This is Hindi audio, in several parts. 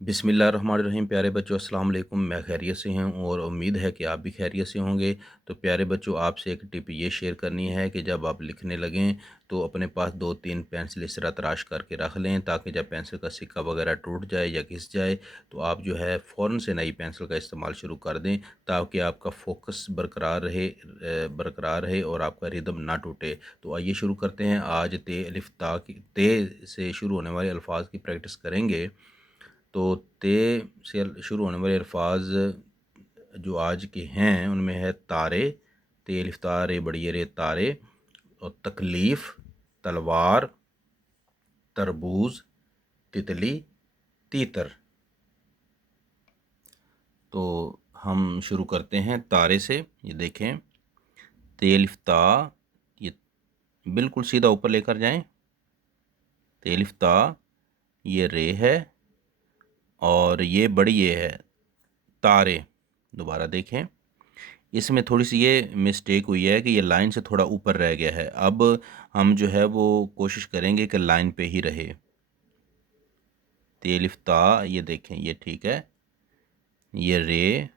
बिस्मिल्लाहिर्रहमानिर्रहीम। प्यारे बच्चों, अस्सलाम वालेकुम। मैं खैरियत से हूँ और उम्मीद है कि आप भी खैरियत से होंगे। तो प्यारे बच्चों, आपसे एक टिप ये शेयर करनी है कि जब आप लिखने लगें तो अपने पास 2-3 पेंसिल इस तरह तराश करके रख लें, ताकि जब पेंसिल का सिक्का वगैरह टूट जाए या घिस जाए तो आप जो है फ़ौरन से नई पेंसिल का इस्तेमाल शुरू कर दें, ताकि आपका फ़ोकस बरकरार रहे और आपका रिदम ना टूटे। तो आइए शुरू करते हैं। आज ते अलिफ ता की ते से शुरू होने वाले अल्फाज की प्रैक्टिस करेंगे। तो ते से शुरू होने वाले अल्फाज जो आज के हैं उनमें है तारे, ते अलिफ ता रे बड़ी रे तारे, और तकलीफ़, तलवार, तरबूज, तितली, तीतर। तो हम शुरू करते हैं तारे से। ये देखें, ते अलिफ ता, ये बिल्कुल सीधा ऊपर लेकर जाएं। ते अलिफ ता, ये रे है और ये बड़ी ये है तारे। दोबारा देखें, इसमें थोड़ी-सी ये मिस्टेक हुई है कि ये लाइन से थोड़ा ऊपर रह गया है। अब हम जो है वो कोशिश करेंगे कि लाइन पे ही रहे। ते अलिफ ता, ये देखें, ये ठीक है। ये रे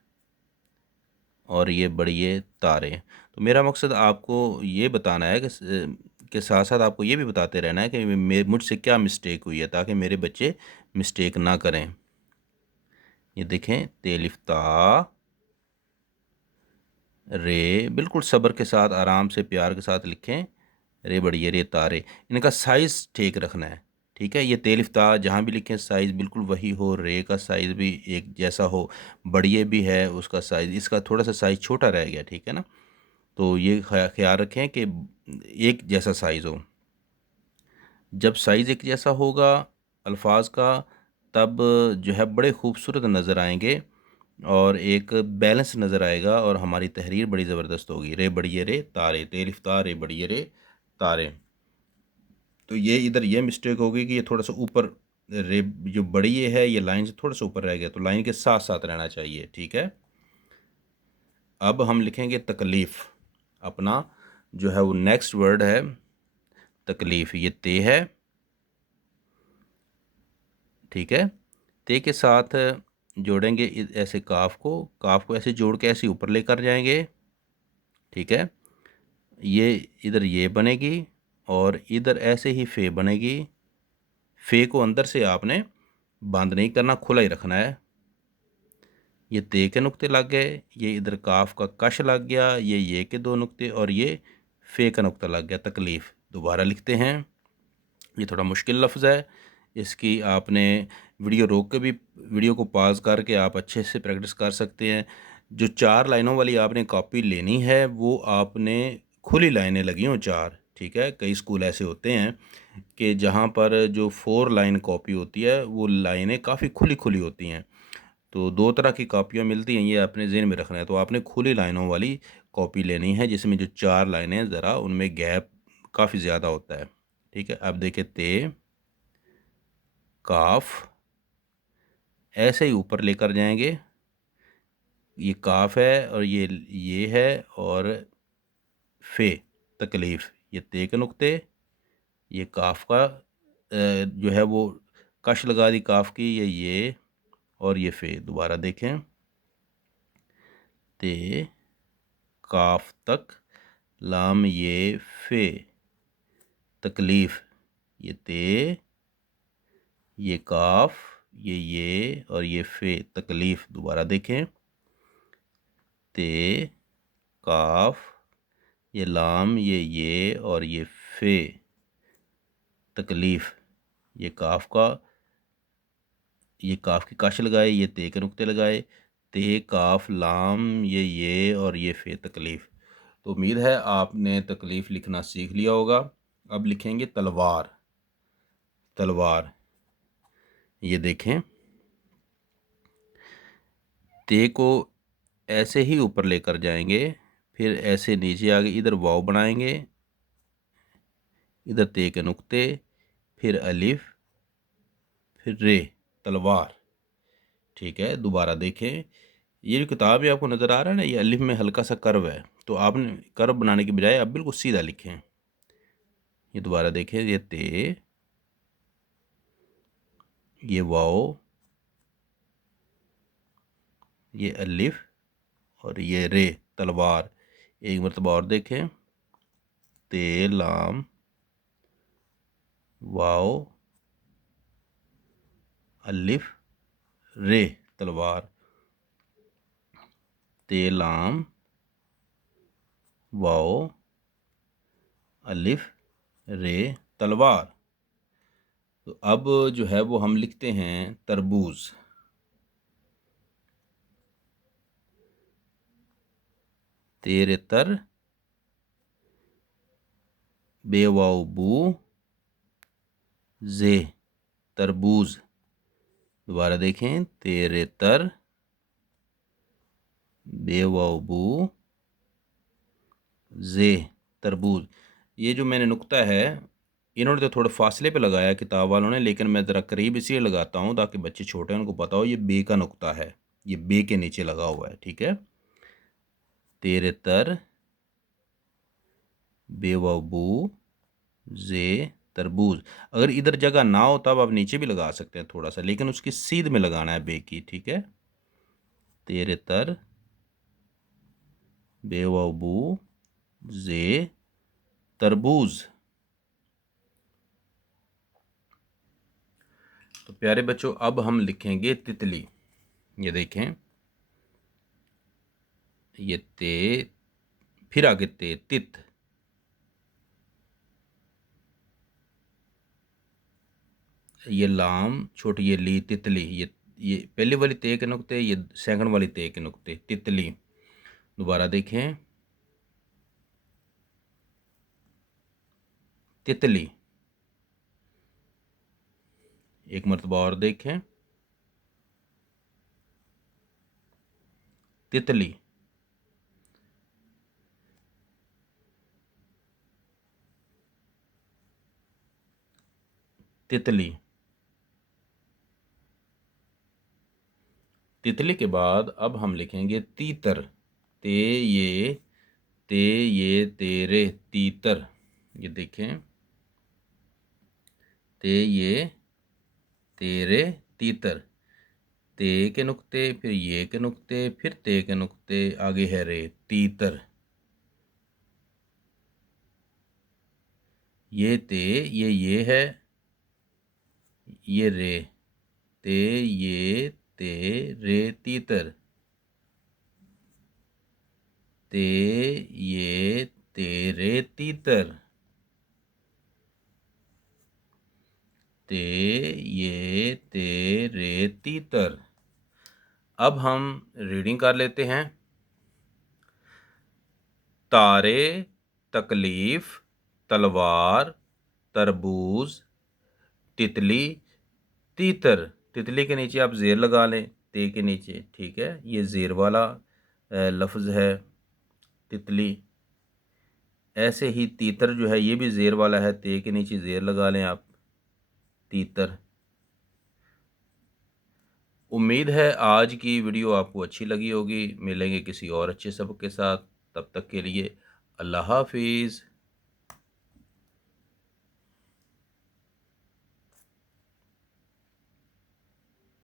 और ये बड़ी ये तारे। तो मेरा मकसद आपको ये बताना है कि साथ-साथ आपको ये भी बताते रहना है कि मुझसे क्या मिस्टेक हुई है, ताकि मेरे बच्चे मिस्टेक ना करें। ये देखें, ते अलिफ ता, रे, बिल्कुल सब्र के साथ, आराम से, प्यार के साथ लिखें। रे बड़ी ये रे तारे। इनका साइज़ ठीक रखना है, ठीक है। ये ते अलिफ ता जहाँ भी लिखें साइज़ बिल्कुल वही हो, रे का साइज़ भी एक जैसा हो, बड़िए भी है उसका साइज़, इसका थोड़ा सा साइज़ छोटा रह गया, ठीक है ना। तो ये ख्याल रखें कि एक जैसा साइज़ हो। जब साइज़ एक जैसा होगा अल्फाज का, तब जो है बड़े खूबसूरत नज़र आएंगे और एक बैलेंस नज़र आएगा और हमारी तहरीर बड़ी ज़बरदस्त होगी। रे बड़ी ये रे तारे, ते अलिफ ता रे बड़ी ये रे तारे। तो ये इधर ये मिस्टेक हो गई कि ये थोड़ा सा ऊपर, रे जो बड़ी ये है ये लाइन से थोड़ा सा ऊपर रह गया, तो लाइन के साथ साथ रहना चाहिए, ठीक है। अब हम लिखेंगे तकलीफ़। अपना जो है वो नेक्स्ट वर्ड है तकलीफ़। ये ते है, ठीक है। ते के साथ जोड़ेंगे ऐसे काफ को ऐसे जोड़ के ऐसे ऊपर लेकर जाएंगे, ठीक है। ये इधर ये बनेगी और इधर ऐसे ही फे बनेगी। फे को अंदर से आपने बंद नहीं करना, खुला ही रखना है। ये ते के नुक्ते लग गए, ये इधर काफ का कश लग गया, ये के दो नुक्ते और ये फे का नुक्ता लग गया, तकलीफ़। दोबारा लिखते हैं। ये थोड़ा मुश्किल लफ्ज़ है, इसकी आपने वीडियो रोक के भी, वीडियो को पॉज़ करके आप अच्छे से प्रैक्टिस कर सकते हैं। जो 4 लाइनों वाली आपने कॉपी लेनी है वो आपने खुली लाइनें लगी हों 4, ठीक है। कई स्कूल ऐसे होते हैं कि जहाँ पर जो 4 लाइन कॉपी होती है वो लाइनें काफ़ी खुली-खुली होती हैं। तो 2 तरह की कॉपियाँ मिलती हैं, ये अपने ज़हन में रखना है। तो आपने खुली लाइनों वाली कॉपी लेनी है जिसमें जो 4 लाइनें ज़रा उनमें गैप काफ़ी ज़्यादा होता है, ठीक है। अब देखिए, ते, काफ, ऐसे ही ऊपर लेकर जाएंगे। ये काफ है और ये है और फे, तकलीफ़। ये ते के नुक्ते, ये काफ का जो है वो कश लगा दी काफ की, ये और ये फे। दोबारा देखें, ते, काफ तक, लाम ये फे, तकलीफ़। ये ते, ये काफ, ये और ये फे, तकलीफ़। दोबारा देखें, ते, काफ, ये लाम, ये और ये फे, तकलीफ़। ये काफ का, ये काफ की कश लगाए, ये ते के नुक्ते लगाए, ते, काफ, लाम, ये और ये फे, तकलीफ़। तो उम्मीद है आपने तकलीफ़ लिखना सीख लिया होगा। अब लिखेंगे तलवार। तलवार, ये देखें, ते को ऐसे ही ऊपर लेकर जाएंगे, फिर ऐसे नीचे आगे इधर वाव बनाएंगे, इधर ते के नुक्ते, फिर अलिफ, फिर रे, तलवार, ठीक है। दोबारा देखें, ये जो किताब है आपको नज़र आ रहा है ना, ये अलिफ में हल्का सा कर्व है, तो आपने कर्व बनाने की बजाय आप बिल्कुल सीधा लिखें। ये दोबारा देखें, ये ते, ये वाव, ये अलिफ और ये रे तलवार। एक मरतबा और देखें, ते लाम वाओ अलिफ रे तलवार, ते लाम वाओ अलिफ रे तलवार। तो अब जो है वो हम लिखते हैं तरबूज। तेरे तर बेवाओ बू जे तरबूज। दोबारा देखें, तेरे तर बेवाओ बू जे तरबूज। ये जो मैंने नुक्ता है, इन्होंने तो थोड़े फासले पे लगाया किताब वालों ने, लेकिन मैं ज़रा करीब इसलिए लगाता हूँ ताकि बच्चे छोटे हैं उनको पता हो ये बे का नुक्ता है, ये बे के नीचे लगा हुआ है। ठीक है, तेरे तर बेवबू जे तरबूज। अगर इधर जगह ना हो तब आप नीचे भी लगा सकते हैं थोड़ा सा, लेकिन उसकी सीध में लगाना है बे की। ठीक है, तेरे तर बेवबू जे तरबूज। तो प्यारे बच्चों, अब हम लिखेंगे तितली। ये देखें, ये ते, फिर आगे ते, तित, ये लाम, छोटी ये ली, तितली। ये पहली वाली ते के नुक्ते, ये सेकंड वाली ते के नुक्ते, तितली। दोबारा देखें, तितली। एक मरतबा और देखें, तितली। तितली। तितली के बाद अब हम लिखेंगे तीतर। ते ये, ते ये तेरे, तीतर। ये देखें, ते ये तेरे तीतर। ते के नुक्ते, फिर ये के नुक्ते, फिर ते के नुक्ते, आगे है रे, तीतर। ये ते, ये है, ये रे, ते ये ते रे तीतर। ते ये तेरे तीतर। ते ये तेरे तीतर। अब हम रीडिंग कर लेते हैं। तारे, तकलीफ, तलवार, तरबूज, तितली, तीतर। तितली के नीचे आप ज़ेर लगा लें, ते के नीचे। ठीक है, ये ज़ेर वाला लफ्ज़ है तितली। ऐसे ही तीतर जो है ये भी ज़ेर वाला है, ते के नीचे ज़ेर लगा लें आप, तीतर। उम्मीद है आज की वीडियो आपको अच्छी लगी होगी। मिलेंगे किसी और अच्छे सबक के साथ, तब तक के लिए अल्लाह हाफिज़।